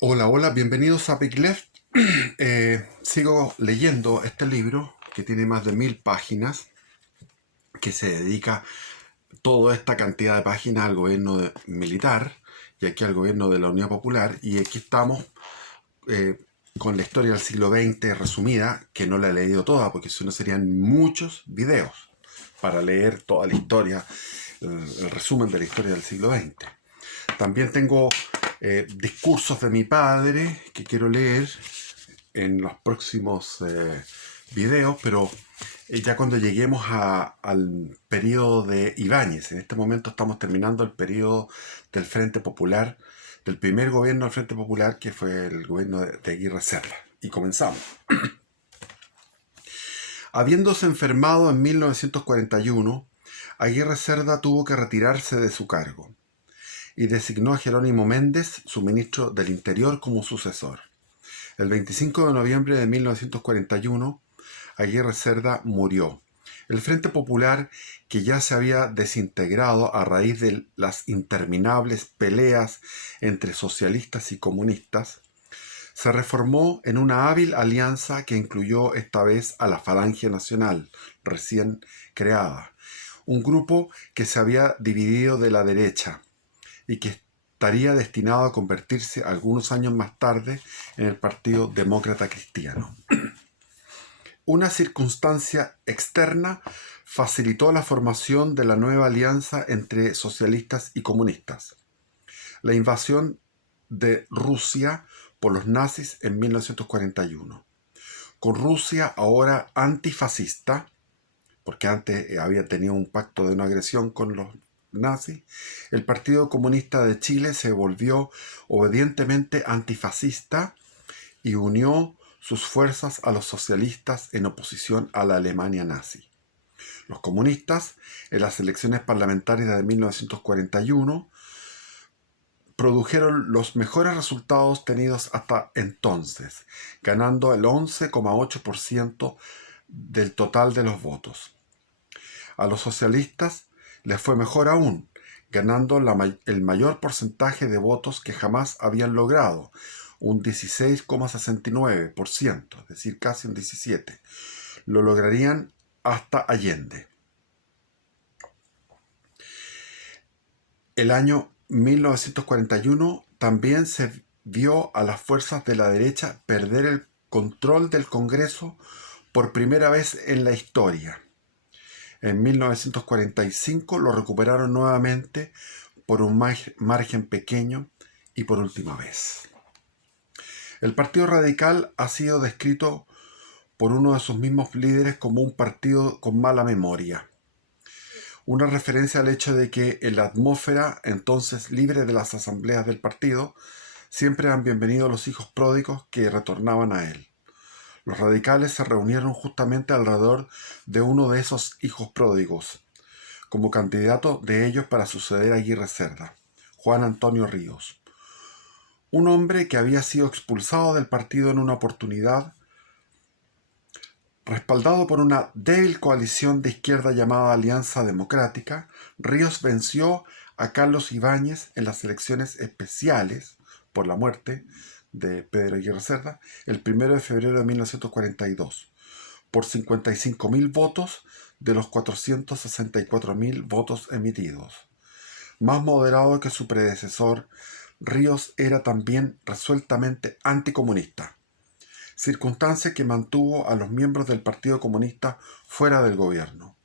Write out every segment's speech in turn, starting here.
Hola, hola, bienvenidos a Big Left. Sigo leyendo este libro que tiene más de 1000 páginas, que se dedica toda esta cantidad de páginas al militar y aquí al gobierno de la Unión Popular. Y aquí estamos eh, con la historia del siglo XX resumida, que no la he leído toda porque si no serían muchos videos para leer toda la historia, el resumen de la historia del siglo XX. También tengo discursos de mi padre que quiero leer en los próximos videos, pero ya cuando lleguemos al periodo de Ibáñez. En este momento estamos terminando el periodo del Frente Popular, del primer gobierno del Frente Popular, que fue el gobierno de Aguirre Cerda. Y comenzamos. Habiéndose enfermado en 1941, Aguirre Cerda tuvo que retirarse de su cargo y designó a Jerónimo Méndez, su ministro del Interior, como sucesor. El 25 de noviembre de 1941, Aguirre Cerda murió. El Frente Popular, que ya se había desintegrado a raíz de las interminables peleas entre socialistas y comunistas, se reformó en una hábil alianza que incluyó esta vez a la Falange Nacional, recién creada, un grupo que se había dividido de la derecha y que estaría destinado a convertirse algunos años más tarde en el Partido Demócrata Cristiano. Una circunstancia externa facilitó la formación de la nueva alianza entre socialistas y comunistas: la invasión de Rusia por los nazis en 1941. Con Rusia ahora antifascista, porque antes había tenido un pacto de no agresión con los nazis, el Partido Comunista de Chile se volvió obedientemente antifascista y unió sus fuerzas a los socialistas en oposición a la Alemania nazi. Los comunistas, en las elecciones parlamentarias de 1941, produjeron los mejores resultados tenidos hasta entonces, ganando el 11,8% del total de los votos. A los socialistas les fue mejor aún, ganando el mayor porcentaje de votos que jamás habían logrado, un 16,69%, es decir, casi un 17%. Lo lograrían hasta Allende. El año 1941 también se vio a las fuerzas de la derecha perder el control del Congreso por primera vez en la historia. En 1945 lo recuperaron nuevamente por un margen pequeño y por última vez. El Partido Radical ha sido descrito por uno de sus mismos líderes como un partido con mala memoria. Una referencia al hecho de que en la atmósfera, entonces libre de las asambleas del partido, siempre han bienvenido los hijos pródigos que retornaban a él. Los radicales se reunieron justamente alrededor de uno de esos hijos pródigos, como candidato de ellos para suceder a Aguirre Cerda, Juan Antonio Ríos, un hombre que había sido expulsado del partido en una oportunidad. Respaldado por una débil coalición de izquierda llamada Alianza Democrática, Ríos venció a Carlos Ibáñez en las elecciones especiales por la muerte de Pedro Aguirre Cerda el 1 de febrero de 1942, por 55.000 votos de los 464.000 votos emitidos. Más moderado que su predecesor, Ríos era también resueltamente anticomunista, circunstancia que mantuvo a los miembros del Partido Comunista fuera del gobierno,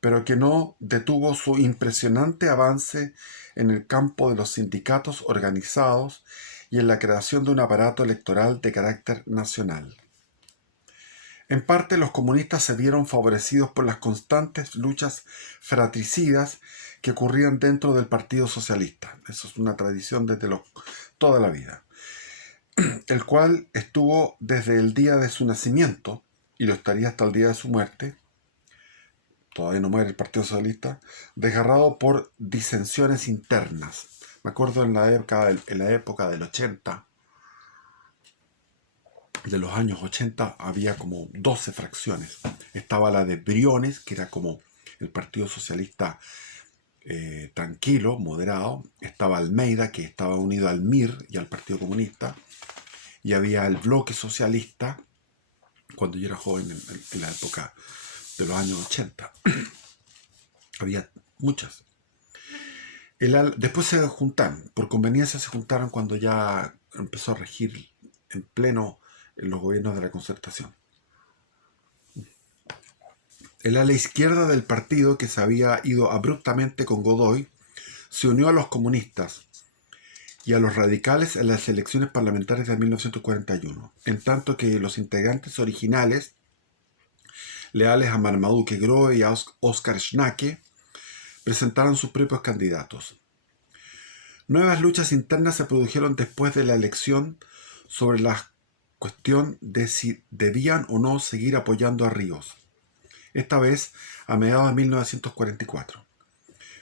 pero que no detuvo su impresionante avance en el campo de los sindicatos organizados y en la creación de un aparato electoral de carácter nacional. En parte, los comunistas se vieron favorecidos por las constantes luchas fratricidas que ocurrían dentro del Partido Socialista. Eso es una tradición desde toda la vida, el cual estuvo desde el día de su nacimiento, y lo estaría hasta el día de su muerte, todavía no muere el Partido Socialista, desgarrado por disensiones internas. Me acuerdo en la época del 80, de los años 80, había como 12 fracciones. Estaba la de Briones, que era como el Partido Socialista tranquilo, moderado. Estaba Almeida, que estaba unido al MIR y al Partido Comunista, y había el Bloque Socialista, cuando yo era joven, en la época de los años 80. Había muchas. Después se juntaron, por conveniencia se juntaron cuando ya empezó a regir en pleno en los gobiernos de la Concertación. El ala izquierda del partido, que se había ido abruptamente con Godoy, se unió a los comunistas y a los radicales en las elecciones parlamentarias de 1941, en tanto que los integrantes originales, leales a Marmaduke Grove y a Oskar Schnake, presentaron sus propios candidatos. Nuevas luchas internas se produjeron después de la elección sobre la cuestión de si debían o no seguir apoyando a Ríos, esta vez a mediados de 1944.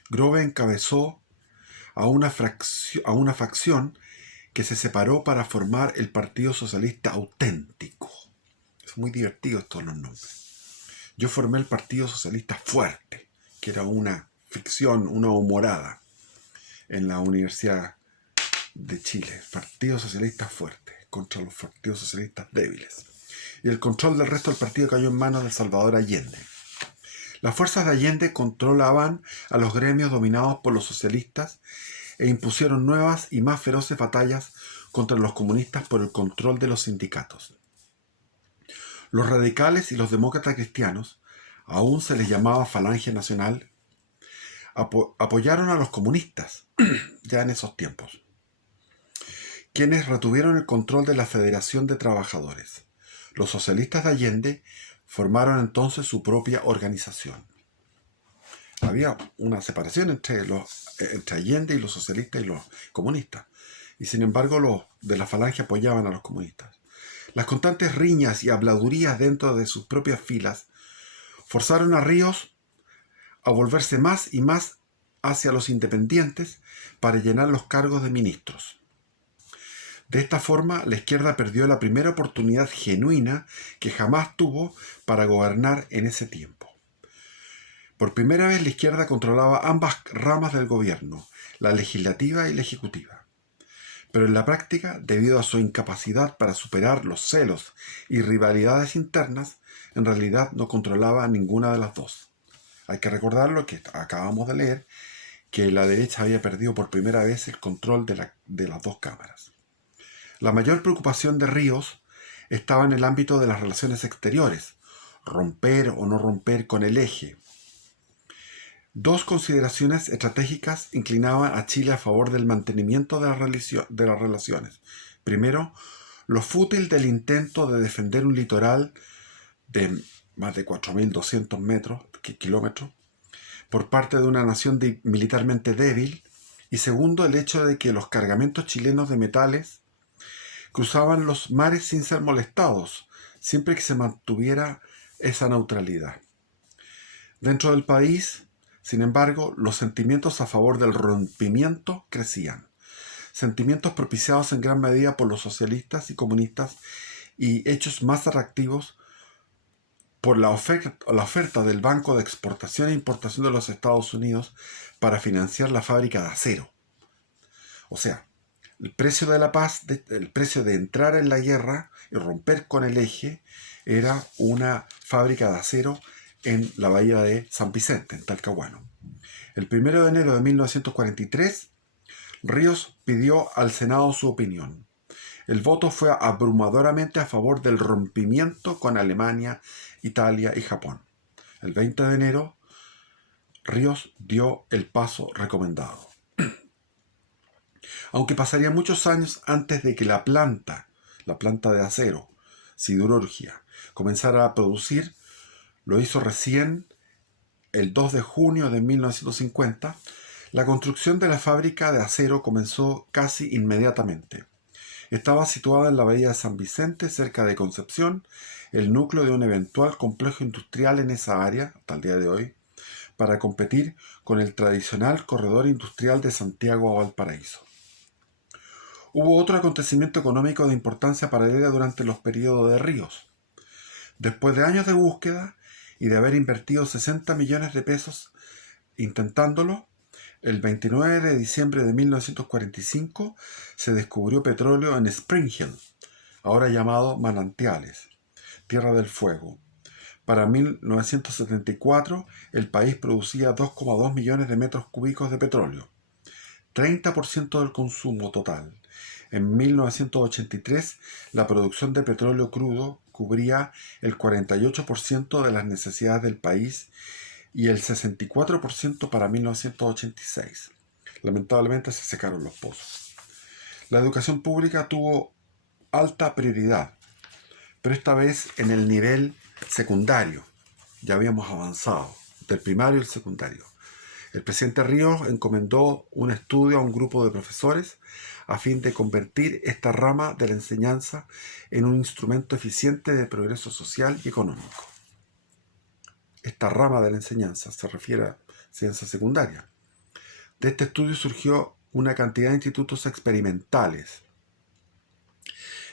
Grove encabezó a una facción que se separó para formar el Partido Socialista Auténtico. Es muy divertido estos los nombres. Yo formé el Partido Socialista Fuerte, que era una ficción, una humorada, en la Universidad de Chile. Partido Socialista Fuerte contra los partidos socialistas débiles. Y el control del resto del partido cayó en manos de Salvador Allende. Las fuerzas de Allende controlaban a los gremios dominados por los socialistas e impusieron nuevas y más feroces batallas contra los comunistas por el control de los sindicatos. Los radicales y los demócratas cristianos, aún se les llamaba Falange Nacional, apoyaron a los comunistas ya en esos tiempos, quienes retuvieron el control de la Federación de Trabajadores. Los socialistas de Allende formaron entonces su propia organización. Había una separación entre Allende y los socialistas y los comunistas, y sin embargo los de la Falange apoyaban a los comunistas. Las constantes riñas y habladurías dentro de sus propias filas forzaron a Ríos a volverse más y más hacia los independientes para llenar los cargos de ministros. De esta forma, la izquierda perdió la primera oportunidad genuina que jamás tuvo para gobernar en ese tiempo. Por primera vez la izquierda controlaba ambas ramas del gobierno, la legislativa y la ejecutiva. Pero en la práctica, debido a su incapacidad para superar los celos y rivalidades internas, en realidad no controlaba ninguna de las dos. Hay que recordar lo que acabamos de leer, que la derecha había perdido por primera vez el control de las dos cámaras. La mayor preocupación de Ríos estaba en el ámbito de las relaciones exteriores, romper o no romper con el eje. Dos consideraciones estratégicas inclinaban a Chile a favor del mantenimiento de las relaciones. Primero, lo fútil del intento de defender un litoral de más de 4.200 kilómetros por parte de una nación militarmente débil, y segundo, el hecho de que los cargamentos chilenos de metales cruzaban los mares sin ser molestados, siempre que se mantuviera esa neutralidad. Dentro del país, sin embargo, los sentimientos a favor del rompimiento crecían, sentimientos propiciados en gran medida por los socialistas y comunistas y hechos más atractivos por la oferta del Banco de Exportación e Importación de los Estados Unidos para financiar la fábrica de acero. O sea, el precio de la paz, el precio de entrar en la guerra y romper con el eje, era una fábrica de acero en la bahía de San Vicente, en Talcahuano. El 1 de enero de 1943, Ríos pidió al Senado su opinión. El voto fue abrumadoramente a favor del rompimiento con Alemania, Italia y Japón. El 20 de enero, Ríos dio el paso recomendado. Aunque pasarían muchos años antes de que la planta de acero, siderurgia, comenzara a producir, lo hizo recién el 2 de junio de 1950, la construcción de la fábrica de acero comenzó casi inmediatamente. Estaba situada en la bahía de San Vicente, cerca de Concepción, el núcleo de un eventual complejo industrial en esa área, hasta el día de hoy, para competir con el tradicional corredor industrial de Santiago a Valparaíso. Hubo otro acontecimiento económico de importancia paralela durante los periodos de Ríos. Después de años de búsqueda y de haber invertido 60 millones de pesos intentándolo, El 29 de diciembre de 1945 se descubrió petróleo en Spring Hill, ahora llamado Manantiales, Tierra del Fuego. Para 1974, el país producía 2,2 millones de metros cúbicos de petróleo, 30% del consumo total. En 1983, la producción de petróleo crudo cubría el 48% de las necesidades del país y el 64% para 1986. Lamentablemente se secaron los pozos. La educación pública tuvo alta prioridad, pero esta vez en el nivel secundario. Ya habíamos avanzado del primario al secundario. El presidente Ríos encomendó un estudio a un grupo de profesores a fin de convertir esta rama de la enseñanza en un instrumento eficiente de progreso social y económico. Esta rama de la enseñanza se refiere a ciencia secundaria. De este estudio surgió una cantidad de institutos experimentales.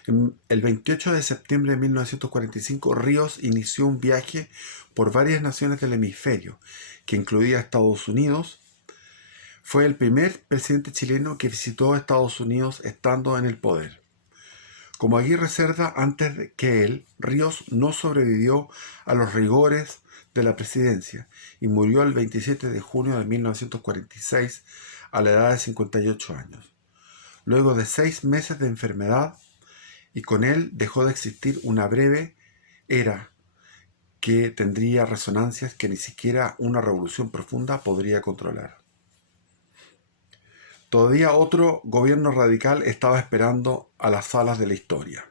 El 28 de septiembre de 1945, Ríos inició un viaje por varias naciones del hemisferio, que incluía Estados Unidos. Fue el primer presidente chileno que visitó Estados Unidos estando en el poder. Como Aguirre Cerda, antes que él, Ríos no sobrevivió a los rigores de la presidencia y murió el 27 de junio de 1946 a la edad de 58 años. Luego de 6 meses de enfermedad, y con él dejó de existir una breve era que tendría resonancias que ni siquiera una revolución profunda podría controlar. Todavía otro gobierno radical estaba esperando a las salas de la historia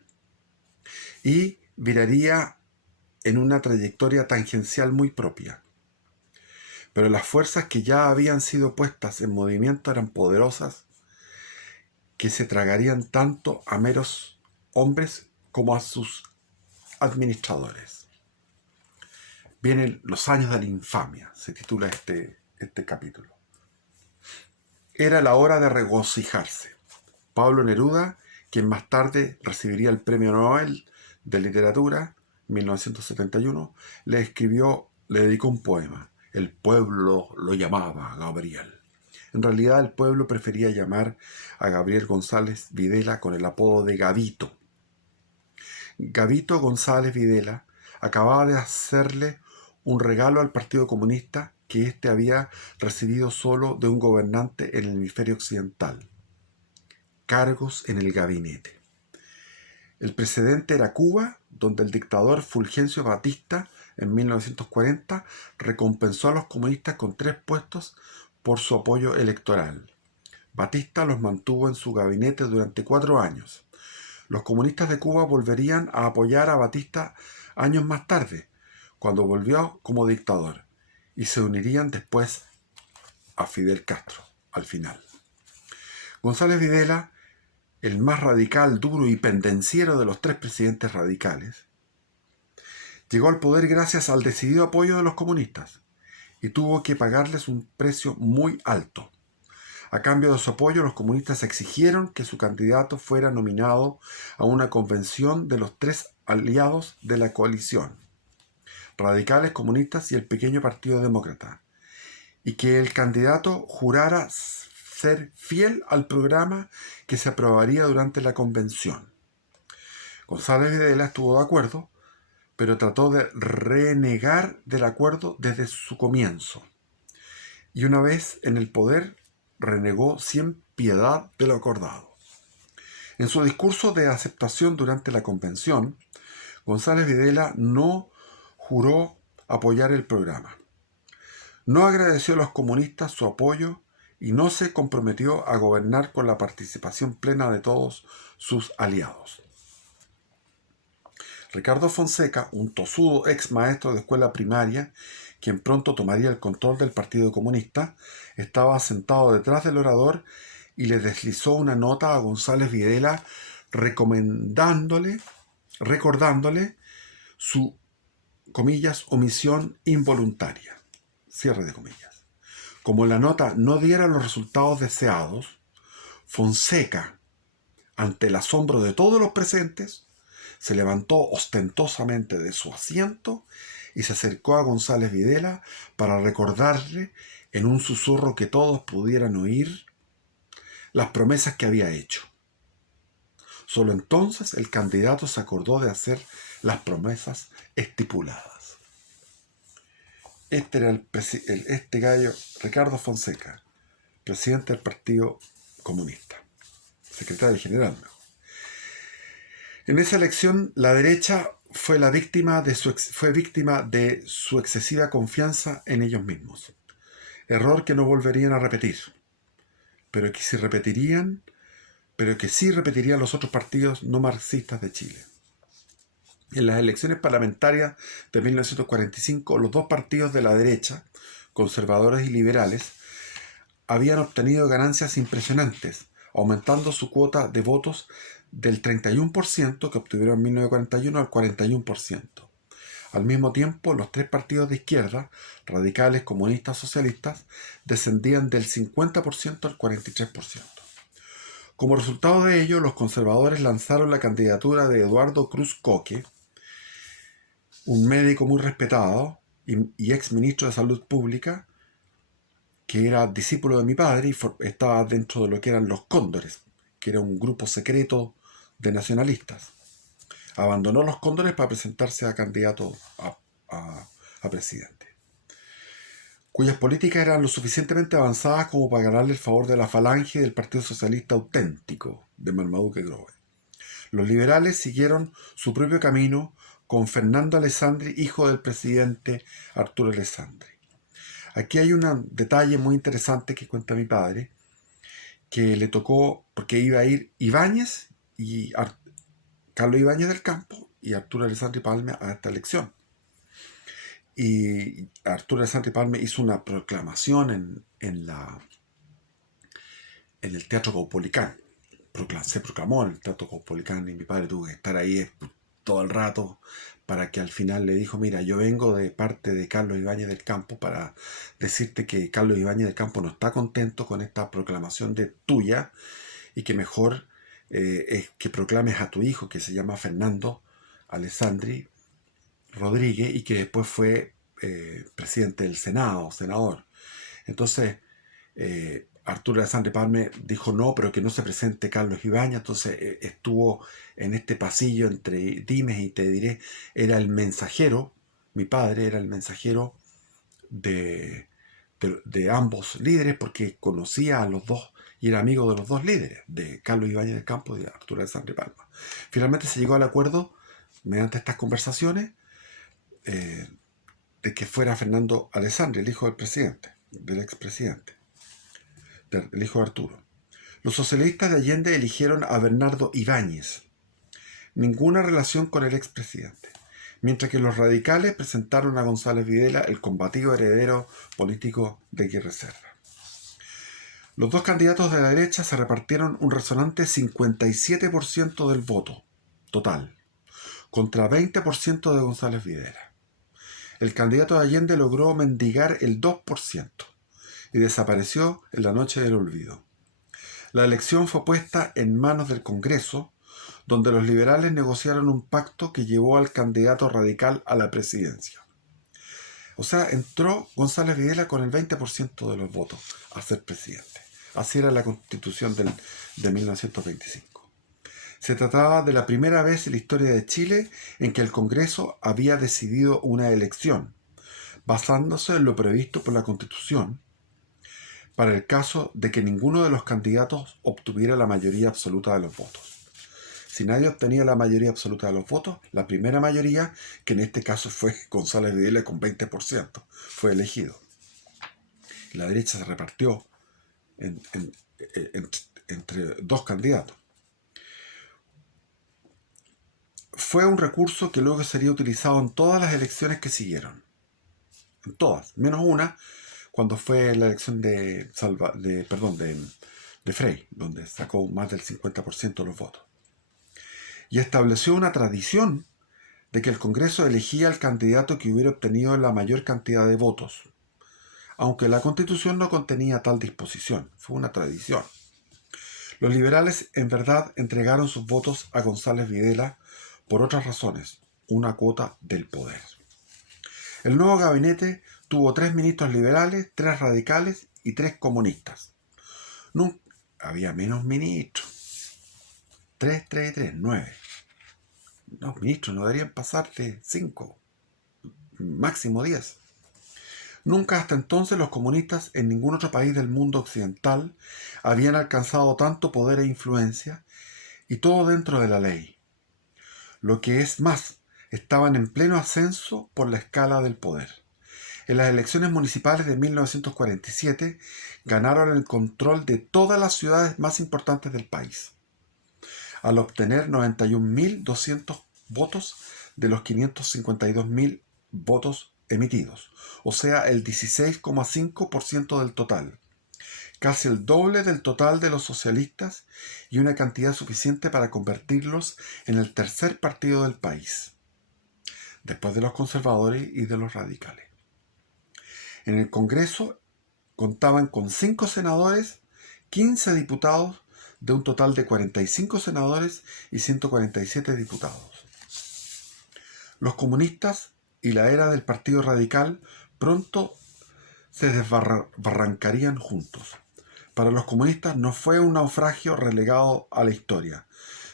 y viraría en una trayectoria tangencial muy propia. Pero las fuerzas que ya habían sido puestas en movimiento eran poderosas, que se tragarían tanto a meros hombres como a sus administradores. Vienen los años de la infamia, se titula este capítulo. Era la hora de regocijarse. Pablo Neruda, quien más tarde recibiría el Premio Nobel de Literatura, 1971, le dedicó un poema. El pueblo lo llamaba Gabriel. En realidad, el pueblo prefería llamar a Gabriel González Videla con el apodo de Gabito. Gabito González Videla acababa de hacerle un regalo al Partido Comunista que éste había recibido solo de un gobernante en el hemisferio occidental: cargos en el gabinete. El precedente era Cuba, donde el dictador Fulgencio Batista, en 1940, recompensó a los comunistas con 3 puestos por su apoyo electoral. Batista los mantuvo en su gabinete durante 4 años. Los comunistas de Cuba volverían a apoyar a Batista años más tarde, cuando volvió como dictador, y se unirían después a Fidel Castro, al final. González Videla, el más radical, duro y pendenciero de los 3 presidentes radicales, llegó al poder gracias al decidido apoyo de los comunistas y tuvo que pagarles un precio muy alto. A cambio de su apoyo, los comunistas exigieron que su candidato fuera nominado a una convención de los 3 aliados de la coalición: radicales, comunistas y el pequeño Partido Demócrata, y que el candidato jurara ser fiel al programa que se aprobaría durante la convención. González Videla estuvo de acuerdo, pero trató de renegar del acuerdo desde su comienzo, y una vez en el poder renegó sin piedad de lo acordado. En su discurso de aceptación durante la convención, González Videla no juró apoyar el programa, no agradeció a los comunistas su apoyo y no se comprometió a gobernar con la participación plena de todos sus aliados. Ricardo Fonseca, un tosudo ex maestro de escuela primaria, quien pronto tomaría el control del Partido Comunista, estaba sentado detrás del orador y le deslizó una nota a González Videla recordándole su, comillas, omisión involuntaria, cierre de comillas. Como la nota no diera los resultados deseados, Fonseca, ante el asombro de todos los presentes, se levantó ostentosamente de su asiento y se acercó a González Videla para recordarle en un susurro que todos pudieran oír, las promesas que había hecho. Solo entonces el candidato se acordó de hacer las promesas estipuladas. Este era este gallo, Ricardo Fonseca, presidente del Partido Comunista, secretario general. En esa elección, la derecha fue víctima de su excesiva confianza en ellos mismos. Error que no volverían a repetir, pero que sí repetirían los otros partidos no marxistas de Chile. En las elecciones parlamentarias de 1945, los dos partidos de la derecha, conservadores y liberales, habían obtenido ganancias impresionantes, aumentando su cuota de votos del 31% que obtuvieron en 1941 al 41%. Al mismo tiempo, los tres partidos de izquierda, radicales, comunistas, socialistas, descendían del 50% al 43%. Como resultado de ello, los conservadores lanzaron la candidatura de Eduardo Cruz Coque, un médico muy respetado y ex ministro de Salud Pública, que era discípulo de mi padre y estaba dentro de lo que eran los Cóndores, que era un grupo secreto de nacionalistas. Abandonó los Cóndores para presentarse a candidato a presidente, cuyas políticas eran lo suficientemente avanzadas como para ganarle el favor de la Falange y del Partido Socialista Auténtico de Marmaduke Grove. Los liberales siguieron su propio camino con Fernando Alessandri, hijo del presidente Arturo Alessandri. Aquí hay un detalle muy interesante que cuenta mi padre, que le tocó, porque iba a ir Ibáñez y Carlos Ibáñez del Campo y Arturo Alessandri Palme a esta elección. Y Arturo Alessandri Palme hizo una proclamación en el Teatro Caupolicán. Se proclamó en el Teatro Caupolicán y mi padre tuvo que estar ahí todo el rato para que al final le dijo: mira, yo vengo de parte de Carlos Ibáñez del Campo para decirte que Carlos Ibáñez del Campo no está contento con esta proclamación tuya y que mejor es que proclames a tu hijo, que se llama Fernando Alessandri Rodríguez y que después fue presidente del Senado, senador. Entonces Arturo Alessandri Palme dijo no, pero que no se presente Carlos Ibáñez. Entonces estuvo en este pasillo entre dimes y te diré. Era el mensajero, mi padre era el mensajero de ambos líderes, porque conocía a los dos y era amigo de los dos líderes, de Carlos Ibáñez del Campo y de Arturo Alessandri Palme. Finalmente se llegó al acuerdo, mediante estas conversaciones, de que fuera Fernando Alessandri, el hijo del presidente, del expresidente, el hijo de Arturo. Los socialistas de Allende eligieron a Bernardo Ibáñez, ninguna relación con el expresidente, mientras que los radicales presentaron a González Videla, el combativo heredero político de Aguirre Cerda. Los dos candidatos de la derecha se repartieron un resonante 57% del voto total, contra 20% de González Videla. El candidato de Allende logró mendigar el 2% y desapareció en la noche del olvido. La elección fue puesta en manos del Congreso, donde los liberales negociaron un pacto que llevó al candidato radical a la presidencia. O sea, entró González Videla con el 20% de los votos a ser presidente. Así era la Constitución de 1925. Se trataba de la primera vez en la historia de Chile en que el Congreso había decidido una elección, basándose en lo previsto por la Constitución, para el caso de que ninguno de los candidatos obtuviera la mayoría absoluta de los votos. Si nadie obtenía la mayoría absoluta de los votos, la primera mayoría, que en este caso fue González Videla con 20%, fue elegido. La derecha se repartió entre dos candidatos. Fue un recurso que luego sería utilizado en todas las elecciones que siguieron. En todas, menos una, cuando fue la elección de Frei, donde sacó más del 50% de los votos. Y estableció una tradición de que el Congreso elegía al candidato que hubiera obtenido la mayor cantidad de votos, aunque la Constitución no contenía tal disposición. Fue una tradición. Los liberales en verdad entregaron sus votos a González Videla por otras razones, una cuota del poder. El nuevo gabinete tuvo 3 ministros liberales, 3 radicales y 3 comunistas. No, había menos ministros. 3, 3 y 3, 9. Los ministros no deberían pasar de 5, máximo 10. Nunca hasta entonces los comunistas en ningún otro país del mundo occidental habían alcanzado tanto poder e influencia, y todo dentro de la ley. Lo que es más, estaban en pleno ascenso por la escala del poder. En las elecciones municipales de 1947 ganaron el control de todas las ciudades más importantes del país, al obtener 91.200 votos de los 552.000 votos emitidos, o sea, el 16,5% del total, casi el doble del total de los socialistas y una cantidad suficiente para convertirlos en el tercer partido del país, después de los conservadores y de los radicales. En el Congreso contaban con 5 senadores, 15 diputados, de un total de 45 senadores y 147 diputados. Los comunistas y la era del Partido Radical pronto se desbarrancarían juntos. Para los comunistas no fue un naufragio relegado a la historia,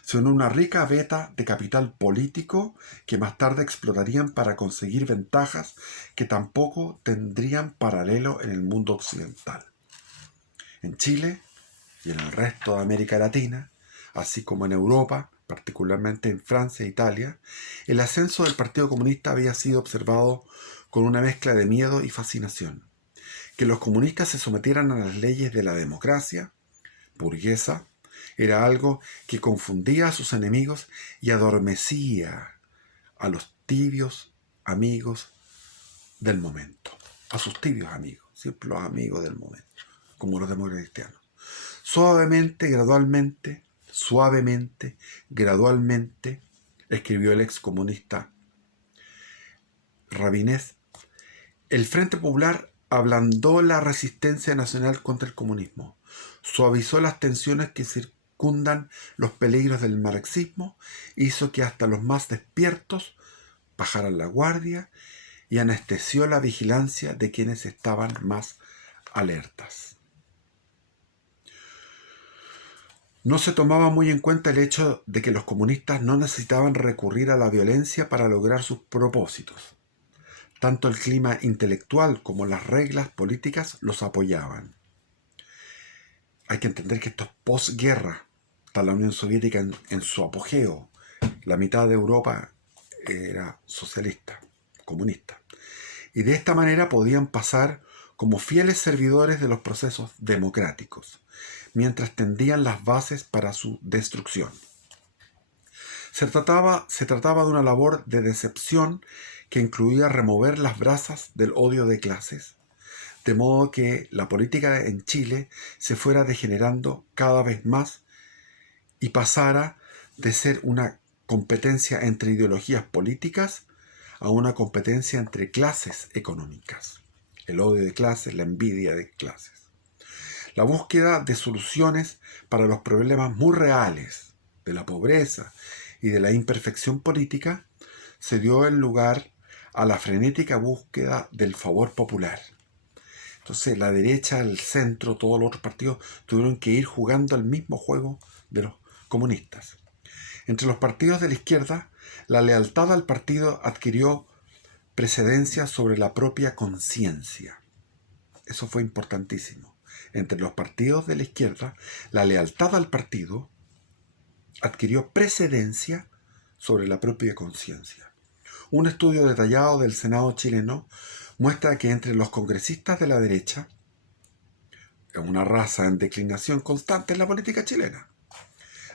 sino una rica veta de capital político que más tarde explotarían para conseguir ventajas que tampoco tendrían paralelo en el mundo occidental. En Chile y en el resto de América Latina, así como en Europa, particularmente en Francia e Italia, el ascenso del Partido Comunista había sido observado con una mezcla de miedo y fascinación. Que los comunistas se sometieran a las leyes de la democracia burguesa era algo que confundía a sus enemigos y adormecía a los tibios amigos del momento. A sus tibios amigos, siempre los amigos del momento, como los demócratas cristianos. Suavemente, gradualmente, escribió el excomunista Rabinets, el Frente Popular ablandó la resistencia nacional contra el comunismo, suavizó las tensiones que circundan los peligros del marxismo, hizo que hasta los más despiertos bajaran la guardia y anestesió la vigilancia de quienes estaban más alertas. No se tomaba muy en cuenta el hecho de que los comunistas no necesitaban recurrir a la violencia para lograr sus propósitos. Tanto el clima intelectual como las reglas políticas los apoyaban. Hay que entender que esto es posguerra. Está la Unión Soviética en su apogeo. La mitad de Europa era socialista, comunista. Y de esta manera podían pasar como fieles servidores de los procesos democráticos, mientras tendían las bases para su destrucción. Se trataba de una labor de decepción que incluía remover las brasas del odio de clases, de modo que la política en Chile se fuera degenerando cada vez más y pasara de ser una competencia entre ideologías políticas a una competencia entre clases económicas. El odio de clases, la envidia de clases. La búsqueda de soluciones para los problemas muy reales de la pobreza y de la imperfección política se dio el lugar a la frenética búsqueda del favor popular. Entonces la derecha, el centro, todos los otros partidos tuvieron que ir jugando el mismo juego de los comunistas. Entre los partidos de la izquierda, la lealtad al partido adquirió precedencia sobre la propia conciencia. Eso fue importantísimo. Entre los partidos de la izquierda, la lealtad al partido adquirió precedencia sobre la propia conciencia. Un estudio detallado del Senado chileno muestra que entre los congresistas de la derecha, una raza en declinación constante en la política chilena,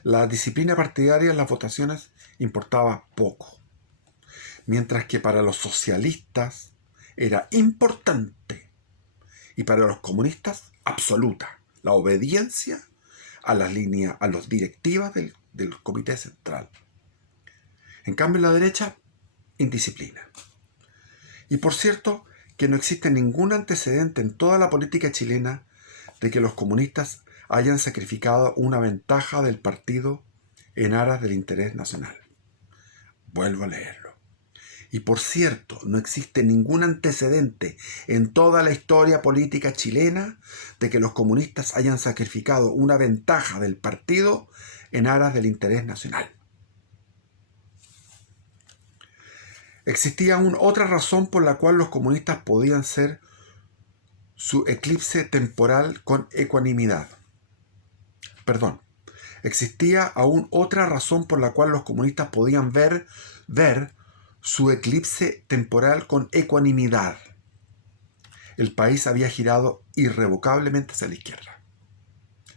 la disciplina partidaria en las votaciones importaba poco, mientras que para los socialistas era importante y para los comunistas absoluta la obediencia a las líneas, a las directivas del Comité Central. En cambio, en la derecha, indisciplina. Y por cierto, que no existe ningún antecedente en toda la política chilena de que los comunistas hayan sacrificado una ventaja del partido en aras del interés nacional. Vuelvo a leerlo. Y por cierto, no existe ningún antecedente en toda la historia política chilena de que los comunistas hayan sacrificado una ventaja del partido en aras del interés nacional. Existía aún otra razón por la cual los comunistas podían ser su eclipse temporal con ecuanimidad. Existía aún otra razón por la cual los comunistas podían ver su eclipse temporal con ecuanimidad. El país había girado irrevocablemente hacia la izquierda.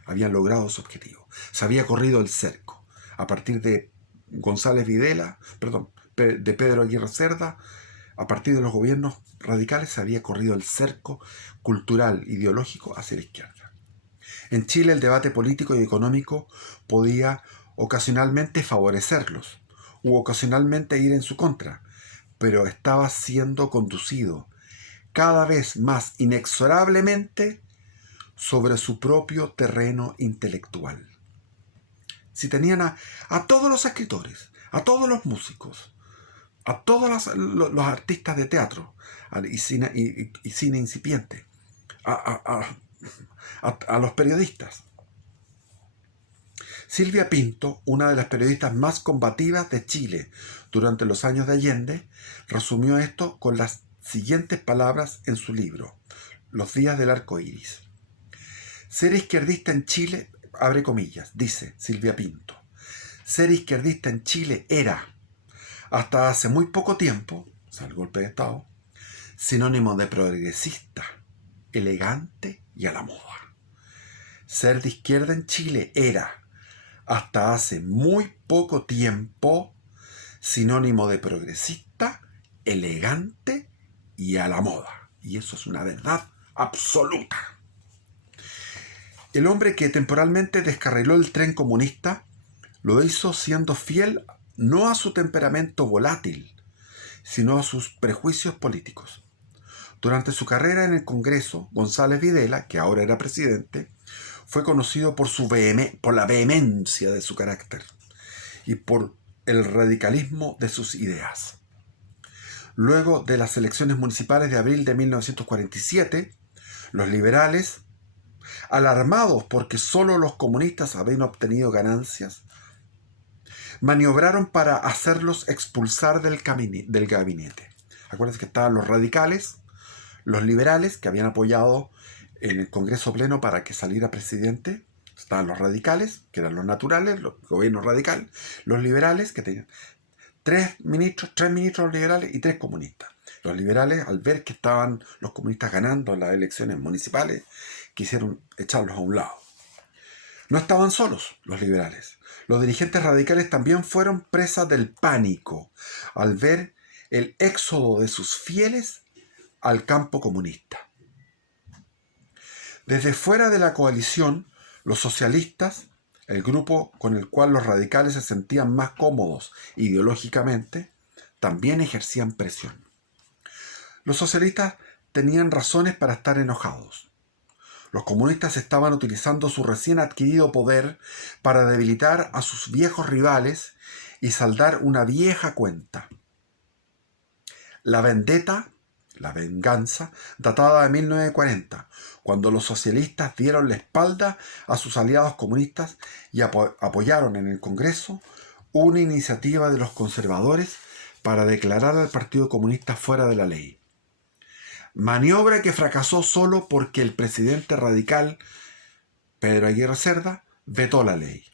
Habían logrado su objetivo. Se había corrido el cerco. A partir de González Videla, de Pedro Aguirre Cerda, a partir de los gobiernos radicales se había corrido el cerco cultural, ideológico hacia la izquierda. En Chile el debate político y económico podía ocasionalmente favorecerlos u ocasionalmente ir en su contra, pero estaba siendo conducido cada vez más inexorablemente sobre su propio terreno intelectual. Si tenían a todos los escritores, a todos los músicos, a todos los artistas de teatro y cine incipiente, a los periodistas. Silvia Pinto, una de las periodistas más combativas de Chile durante los años de Allende, resumió esto con las siguientes palabras en su libro, Los días del arco iris. Ser izquierdista en Chile, abre comillas, dice Silvia Pinto, ser izquierdista en Chile era, hasta hace muy poco tiempo, o sea, el golpe de Estado, sinónimo de progresista, elegante y a la moda. Ser de izquierda en Chile era, hasta hace muy poco tiempo, sinónimo de progresista, elegante y a la moda. Y eso es una verdad absoluta. El hombre que temporalmente descarriló el tren comunista lo hizo siendo fiel no a su temperamento volátil, sino a sus prejuicios políticos. Durante su carrera en el Congreso, González Videla, que ahora era presidente, fue conocido por la vehemencia de su carácter y por el radicalismo de sus ideas. Luego de las elecciones municipales de abril de 1947, los liberales, alarmados porque solo los comunistas habían obtenido ganancias, maniobraron para hacerlos expulsar del gabinete. Acuérdense que estaban los radicales, los liberales, que habían apoyado en el Congreso Pleno para que saliera presidente. Estaban los radicales, que eran los naturales, los gobiernos radicales, los liberales, que tenían tres ministros liberales y 3 comunistas. Los liberales, al ver que estaban los comunistas ganando en las elecciones municipales, quisieron echarlos a un lado. No estaban solos los liberales. Los dirigentes radicales también fueron presas del pánico al ver el éxodo de sus fieles al campo comunista. Desde fuera de la coalición, los socialistas, el grupo con el cual los radicales se sentían más cómodos ideológicamente, también ejercían presión. Los socialistas tenían razones para estar enojados. Los comunistas estaban utilizando su recién adquirido poder para debilitar a sus viejos rivales y saldar una vieja cuenta. La vendetta, la venganza, datada de 1940, cuando los socialistas dieron la espalda a sus aliados comunistas y apoyaron en el Congreso una iniciativa de los conservadores para declarar al Partido Comunista fuera de la ley. Maniobra que fracasó solo porque el presidente radical, Pedro Aguirre Cerda, vetó la ley.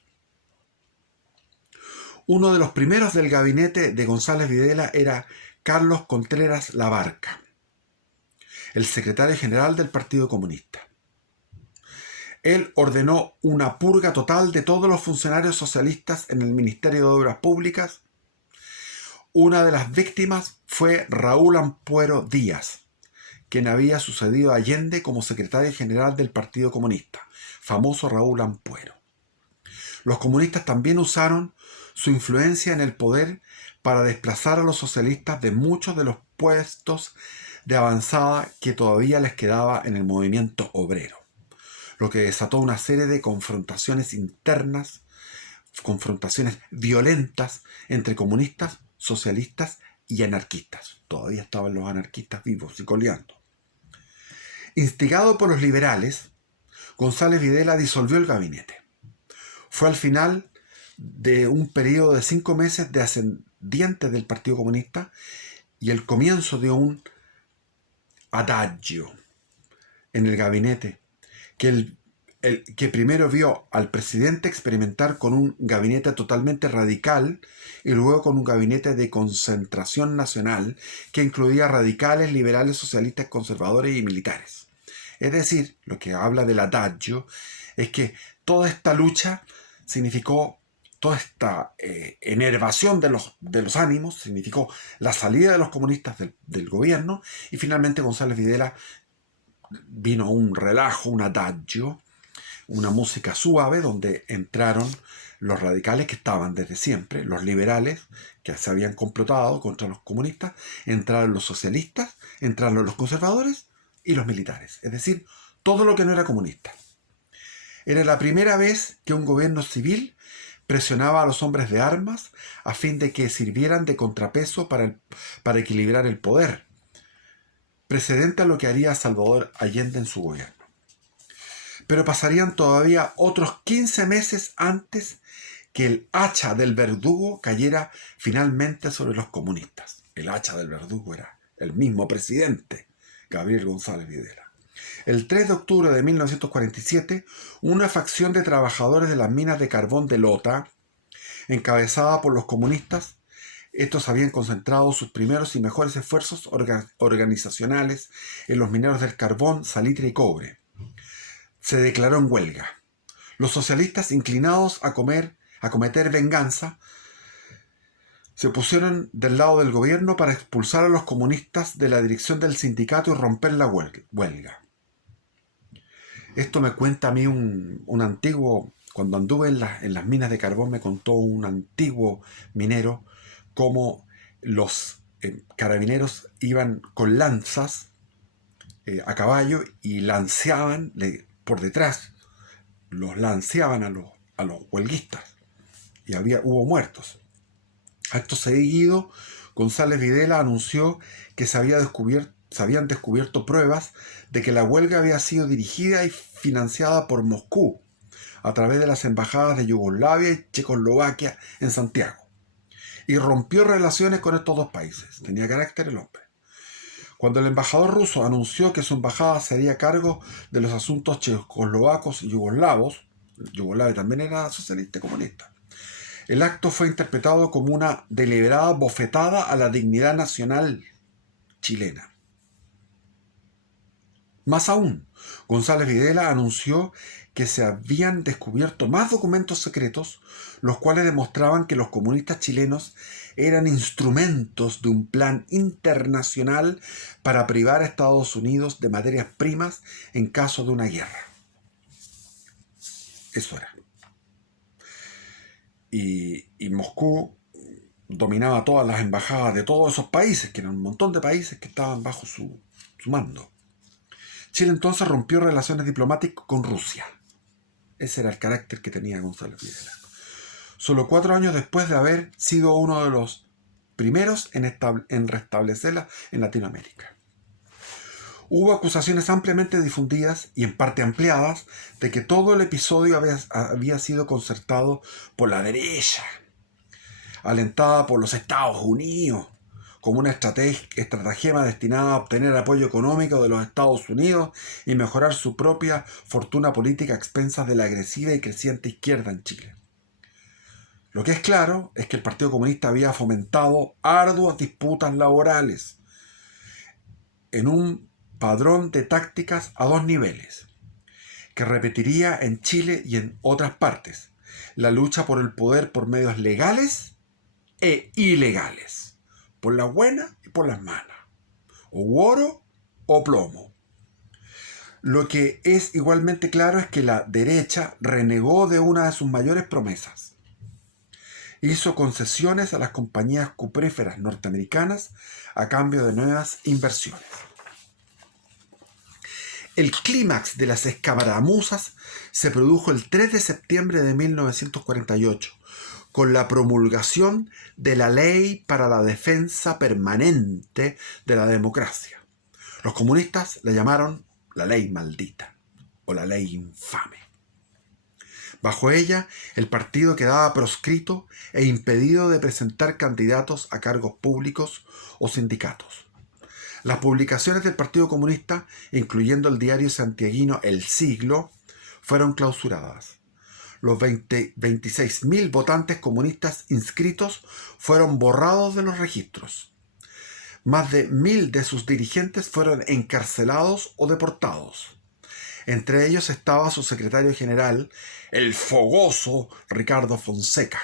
Uno de los primeros del gabinete de González Videla era Carlos Contreras Labarca, el secretario general del Partido Comunista. Él ordenó una purga total de todos los funcionarios socialistas en el Ministerio de Obras Públicas. Una de las víctimas fue Raúl Ampuero Díaz, quien había sucedido a Allende como secretario general del Partido Comunista, famoso Raúl Ampuero. Los comunistas también usaron su influencia en el poder para desplazar a los socialistas de muchos de los puestos de avanzada que todavía les quedaba en el movimiento obrero, lo que desató una serie de confrontaciones internas, confrontaciones violentas entre comunistas, socialistas y anarquistas. Todavía estaban los anarquistas vivos y coleando. Instigado por los liberales, González Videla disolvió el gabinete. Fue al final de un periodo de 5 meses de ascendiente del Partido Comunista y el comienzo de un adagio en el gabinete que primero vio al presidente experimentar con un gabinete totalmente radical y luego con un gabinete de concentración nacional que incluía radicales, liberales, socialistas, conservadores y militares. Es decir, lo que habla del adagio es que toda esta lucha significó, toda esta enervación de los ánimos, significó la salida de los comunistas del gobierno, y finalmente González Videla vino un relajo, un adagio, una música suave donde entraron los radicales que estaban desde siempre, los liberales que se habían complotado contra los comunistas, entraron los socialistas, entraron los conservadores y los militares, es decir, todo lo que no era comunista. Era la primera vez que un gobierno civil presionaba a los hombres de armas a fin de que sirvieran de contrapeso para equilibrar el poder, precedente a lo que haría Salvador Allende en su gobierno. Pero pasarían todavía otros 15 meses antes que el hacha del verdugo cayera finalmente sobre los comunistas. El hacha del verdugo era el mismo presidente, Gabriel González Videla. El 3 de octubre de 1947, una facción de trabajadores de las minas de carbón de Lota, encabezada por los comunistas, estos habían concentrado sus primeros y mejores esfuerzos organizacionales en los mineros del carbón, salitre y cobre. Se declaró en huelga. Los socialistas, inclinados a cometer venganza, se pusieron del lado del gobierno para expulsar a los comunistas de la dirección del sindicato y romper la huelga. Esto me cuenta a mí un antiguo, cuando anduve en las minas de carbón, me contó un antiguo minero cómo los carabineros iban con lanzas a caballo y lanceaban por detrás, los lanceaban a los huelguistas y hubo muertos. Acto seguido, González Videla anunció que se habían descubierto pruebas de que la huelga había sido dirigida y financiada por Moscú a través de las embajadas de Yugoslavia y Checoslovaquia en Santiago, y rompió relaciones con estos dos países. Tenía carácter el hombre. Cuando el embajador ruso anunció que su embajada se haría cargo de los asuntos checoslovacos y yugoslavos, Yugoslavia también era socialista y comunista, el acto fue interpretado como una deliberada bofetada a la dignidad nacional chilena. Más aún, González Videla anunció que se habían descubierto más documentos secretos, los cuales demostraban que los comunistas chilenos eran instrumentos de un plan internacional para privar a Estados Unidos de materias primas en caso de una guerra. Eso era. Y Moscú dominaba todas las embajadas de todos esos países, que eran un montón de países que estaban bajo su mando. Chile entonces rompió relaciones diplomáticas con Rusia. Ese era el carácter que tenía González Videla. Solo 4 años después de haber sido uno de los primeros en restablecerla en Latinoamérica. Hubo acusaciones ampliamente difundidas y en parte ampliadas de que todo el episodio había sido concertado por la derecha, alentada por los Estados Unidos, como una estratagema destinada a obtener apoyo económico de los Estados Unidos y mejorar su propia fortuna política a expensas de la agresiva y creciente izquierda en Chile. Lo que es claro es que el Partido Comunista había fomentado arduas disputas laborales en un padrón de tácticas a 2 niveles, que repetiría en Chile y en otras partes: la lucha por el poder por medios legales e ilegales, por las buenas y por las malas, o oro o plomo. Lo que es igualmente claro es que la derecha renegó de una de sus mayores promesas. Hizo concesiones a las compañías cupríferas norteamericanas a cambio de nuevas inversiones. El clímax de las escaramuzas se produjo el 3 de septiembre de 1948, con la promulgación de la Ley para la Defensa Permanente de la Democracia. Los comunistas la llamaron la Ley Maldita o la Ley Infame. Bajo ella, el partido quedaba proscrito e impedido de presentar candidatos a cargos públicos o sindicatos. Las publicaciones del Partido Comunista, incluyendo el diario santiaguino El Siglo, fueron clausuradas. Los 26.000 votantes comunistas inscritos fueron borrados de los registros. Más de 1.000 de sus dirigentes fueron encarcelados o deportados. Entre ellos estaba su secretario general, el fogoso Ricardo Fonseca,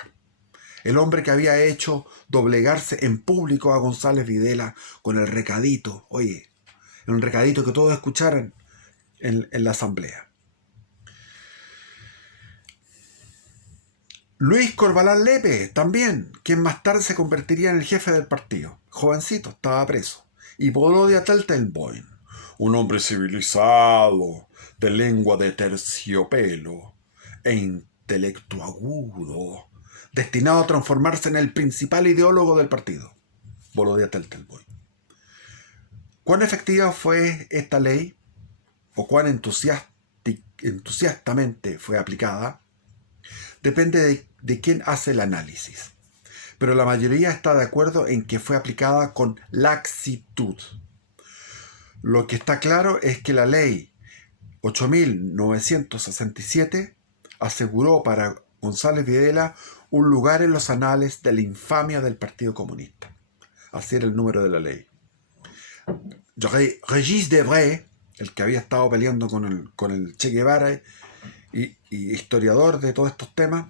el hombre que había hecho doblegarse en público a González Videla con el recadito, oye, un recadito que todos escucharan en la asamblea. Luis Corbalán Lepe, también, quien más tarde se convertiría en el jefe del partido. Jovencito, estaba preso. Y Volodya Teltelboin, un hombre civilizado, de lengua de terciopelo e intelecto agudo, destinado a transformarse en el principal ideólogo del partido. Volodya Teltelboin. ¿Cuán efectiva fue esta ley? ¿O cuán entusiastamente fue aplicada? Depende de quién hace el análisis. Pero la mayoría está de acuerdo en que fue aplicada con laxitud. Lo que está claro es que la ley 8.967 aseguró para González Videla un lugar en los anales de la infamia del Partido Comunista. Así era el número de la ley. Régis Debray, el que había estado peleando con el Che Guevara y historiador de todos estos temas,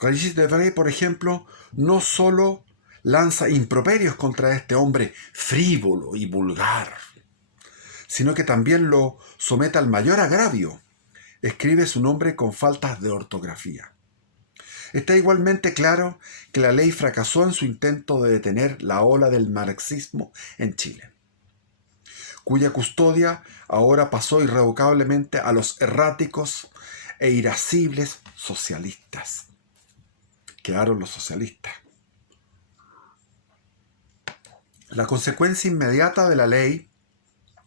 Régis Debray, por ejemplo, no solo lanza improperios contra este hombre frívolo y vulgar, sino que también lo somete al mayor agravio. Escribe su nombre con faltas de ortografía. Está igualmente claro que la ley fracasó en su intento de detener la ola del marxismo en Chile, cuya custodia ahora pasó irrevocablemente a los erráticos e irascibles socialistas. Quedaron los socialistas. La consecuencia inmediata de la ley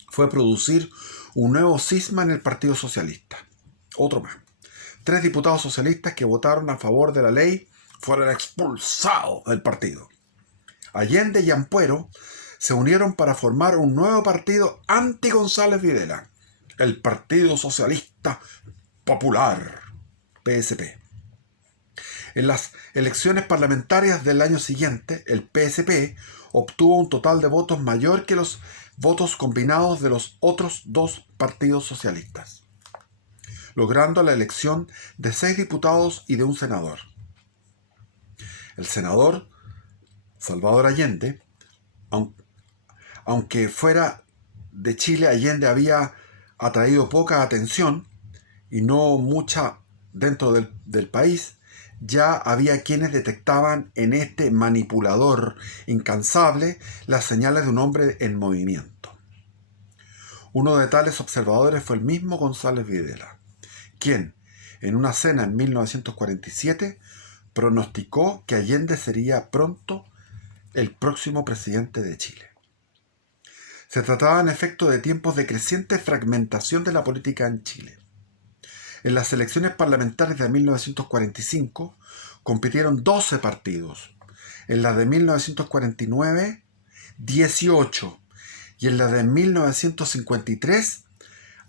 fue producir un nuevo cisma en el Partido Socialista. Otro más. 3 diputados socialistas que votaron a favor de la ley fueron expulsados del partido. Allende y Ampuero se unieron para formar un nuevo partido anti-González Videla, el Partido Socialista Popular, PSP. En las elecciones parlamentarias del año siguiente, el PSP obtuvo un total de votos mayor que los votos combinados de los otros 2 partidos socialistas, logrando la elección de 6 diputados y de un senador. El senador Salvador Allende, aunque fuera de Chile, Allende había atraído poca atención y no mucha dentro del país. Ya había quienes detectaban en este manipulador incansable las señales de un hombre en movimiento. Uno de tales observadores fue el mismo González Videla, quien, en una cena en 1947, pronosticó que Allende sería pronto el próximo presidente de Chile. Se trataba en efecto de tiempos de creciente fragmentación de la política en Chile. En las elecciones parlamentarias de 1945 compitieron 12 partidos. En las de 1949, 18. Y en las de 1953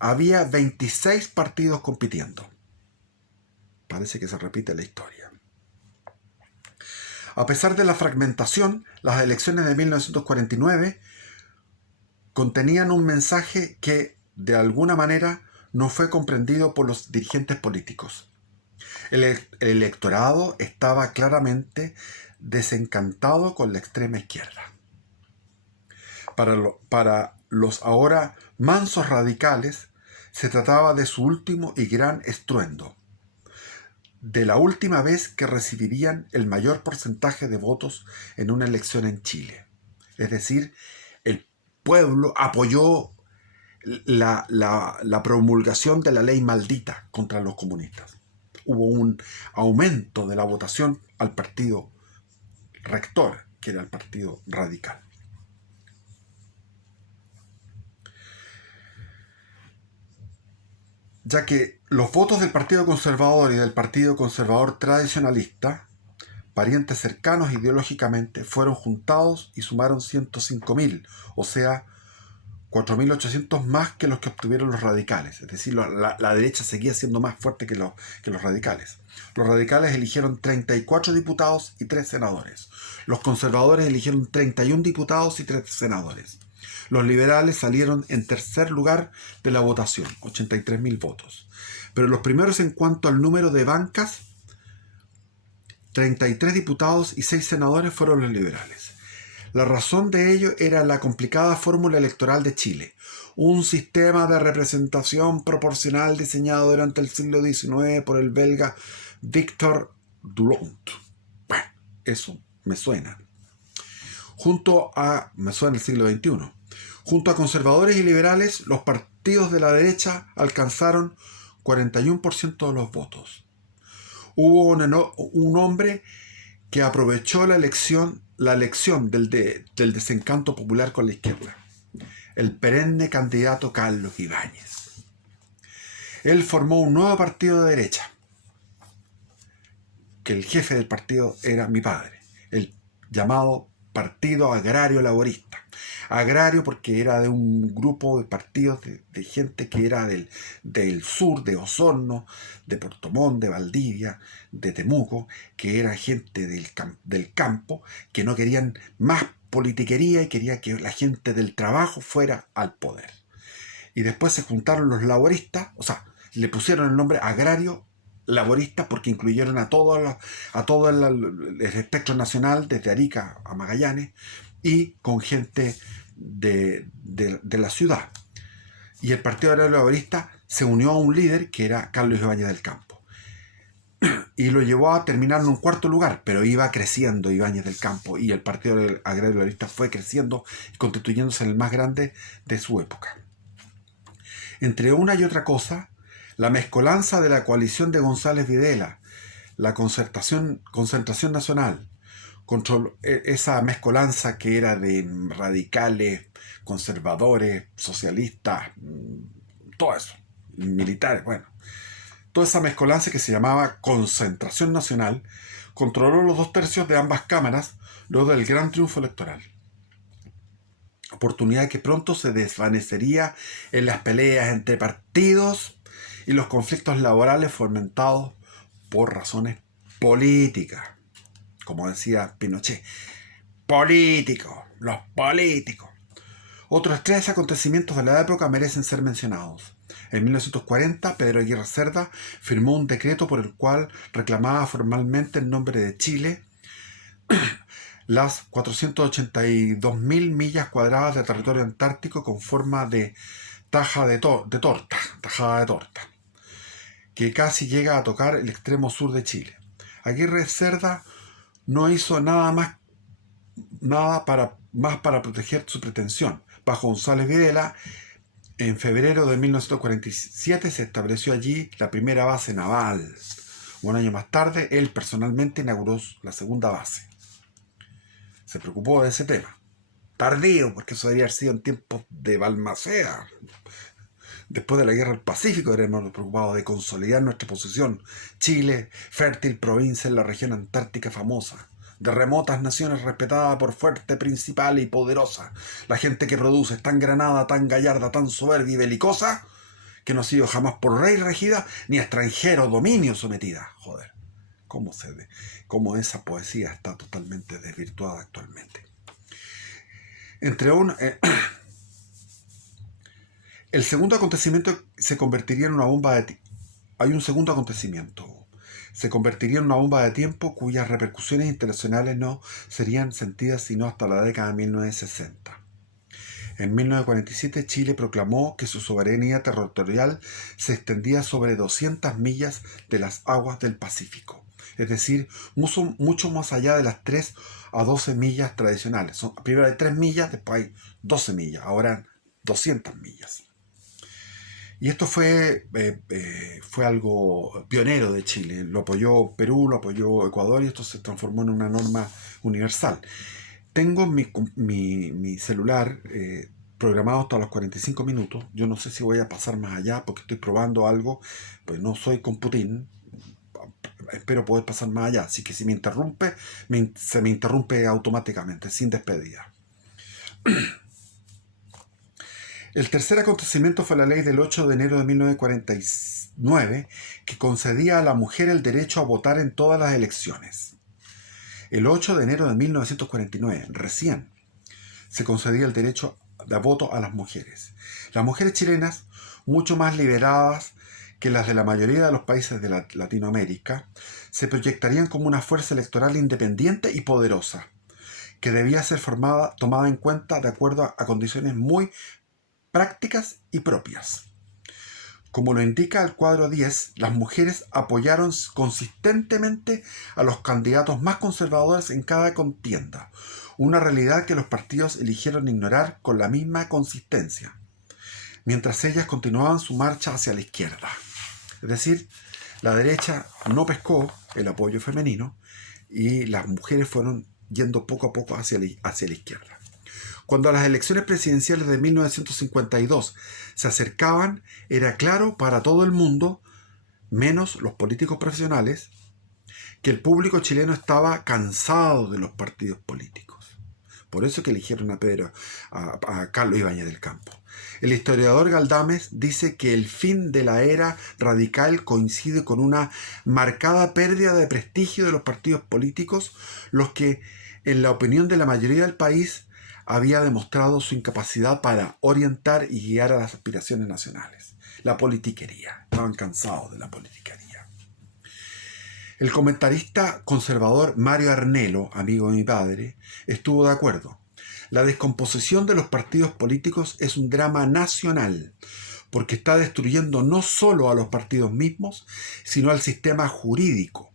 había 26 partidos compitiendo. Parece que se repite la historia. A pesar de la fragmentación, las elecciones de 1949 contenían un mensaje que, de alguna manera, no fue comprendido por los dirigentes políticos. El electorado estaba claramente desencantado con la extrema izquierda. Para los ahora mansos radicales, se trataba de su último y gran estruendo, de la última vez que recibirían el mayor porcentaje de votos en una elección en Chile. Es decir, el pueblo apoyó la promulgación de la ley maldita contra los comunistas. hubo un aumento de la votación al partido rector, que era el Partido Radical. Ya que los votos del Partido Conservador y del Partido Conservador Tradicionalista, parientes cercanos ideológicamente, fueron juntados y sumaron 105.000, o sea, 4.800 más que los que obtuvieron los radicales. Es decir, la derecha seguía siendo más fuerte que los radicales. Los radicales eligieron 34 diputados y 3 senadores. Los conservadores eligieron 31 diputados y 3 senadores. Los liberales salieron en tercer lugar de la votación, 83.000 votos. Pero los primeros en cuanto al número de bancas, 33 diputados y 6 senadores fueron los liberales. La razón de ello era la complicada fórmula electoral de Chile, un sistema de representación proporcional diseñado durante el siglo XIX por el belga Victor Dulount. Bueno, eso me suena. Me suena el siglo XXI. Junto a conservadores y liberales, los partidos de la derecha alcanzaron 41% de los votos. Hubo un hombre que aprovechó la elección del desencanto popular con la izquierda, el perenne candidato Carlos Ibáñez. Él formó un nuevo partido de derecha, que el jefe del partido era mi padre, el llamado Partido Agrario Laborista. Agrario porque era de un grupo de partidos de gente que era del sur, de Osorno, de Puerto Montt, de Valdivia, de Temuco, que era gente del campo, que no querían más politiquería y quería que la gente del trabajo fuera al poder. Y después se juntaron los laboristas, o sea, le pusieron el nombre Agrario Laborista porque incluyeron a todo el espectro nacional, desde Arica a Magallanes, y con gente de la ciudad. Y el Partido Agrario Laborista se unió a un líder que era Carlos Ibáñez del Campo. Y lo llevó a terminar en un cuarto lugar, pero iba creciendo Ibáñez del Campo y el Partido Agrario Laborista fue creciendo y constituyéndose en el más grande de su época. Entre una y otra cosa, la mezcolanza de la coalición de González Videla, la Concertación Nacional, esa mezcolanza que era de radicales, conservadores, socialistas, todo eso, militares, bueno. Toda esa mezcolanza que se llamaba Concentración Nacional controló los 2/3 de ambas cámaras luego del gran triunfo electoral. Oportunidad que pronto se desvanecería en las peleas entre partidos y los conflictos laborales fomentados por razones políticas. Como decía Pinochet, los políticos. Otros 3 acontecimientos de la época merecen ser mencionados. En 1940, Pedro Aguirre Cerda firmó un decreto por el cual reclamaba formalmente en nombre de Chile las 482.000 millas cuadradas de territorio antártico con forma de tajada de torta, que casi llega a tocar el extremo sur de Chile. Aguirre Cerda no hizo nada para proteger su pretensión. Bajo González Videla, en febrero de 1947 se estableció allí la primera base naval. Un año más tarde, él personalmente inauguró la segunda base. Se preocupó de ese tema. Tardío, porque eso debería haber sido en tiempos de Balmaceda. Después de la guerra del Pacífico, éramos preocupados de consolidar nuestra posición. Chile, fértil provincia en la región antártica famosa, de remotas naciones respetadas por fuerte, principal y poderosa. La gente que produce es tan granada, tan gallarda, tan soberbia y belicosa, que no ha sido jamás por rey regida, ni extranjero dominio sometida. Joder, cómo esa poesía está totalmente desvirtuada actualmente. El segundo acontecimiento se convertiría en una bomba de tiempo. Hay un segundo acontecimiento. Se convertiría en una bomba de tiempo cuyas repercusiones internacionales no serían sentidas sino hasta la década de 1960. En 1947 Chile proclamó que su soberanía territorial se extendía sobre 200 millas de las aguas del Pacífico. Es decir, mucho más allá de las 3 a 12 millas tradicionales. Primero hay 3 millas, después hay 12 millas, ahora 200 millas. Y esto fue algo pionero de Chile. Lo apoyó Perú, lo apoyó Ecuador y esto se transformó en una norma universal. Tengo mi celular programado hasta los 45 minutos. Yo no sé si voy a pasar más allá porque estoy probando algo. Pues no soy con Putin. Espero poder pasar más allá. Así que si me interrumpe, se me interrumpe automáticamente, sin despedida. El tercer acontecimiento fue la ley del 8 de enero de 1949 que concedía a la mujer el derecho a votar en todas las elecciones. El 8 de enero de 1949, recién, se concedía el derecho de voto a las mujeres. Las mujeres chilenas, mucho más liberadas que las de la mayoría de los países de Latinoamérica, se proyectarían como una fuerza electoral independiente y poderosa, que debía ser tomada en cuenta de acuerdo a condiciones muy prácticas y propias. Como lo indica el cuadro 10, las mujeres apoyaron consistentemente a los candidatos más conservadores en cada contienda, una realidad que los partidos eligieron ignorar con la misma consistencia, mientras ellas continuaban su marcha hacia la izquierda. Es decir, la derecha no pescó el apoyo femenino y las mujeres fueron yendo poco a poco hacia la izquierda. Cuando las elecciones presidenciales de 1952 se acercaban, era claro para todo el mundo, menos los políticos profesionales, que el público chileno estaba cansado de los partidos políticos. Por eso que eligieron a Carlos Ibáñez del Campo. El historiador Galdames dice que el fin de la era radical coincide con una marcada pérdida de prestigio de los partidos políticos, los que, en la opinión de la mayoría del país, había demostrado su incapacidad para orientar y guiar a las aspiraciones nacionales. La politiquería. Estaban cansados de la politiquería. El comentarista conservador Mario Arnelo, amigo de mi padre, estuvo de acuerdo. La descomposición de los partidos políticos es un drama nacional, porque está destruyendo no solo a los partidos mismos, sino al sistema jurídico,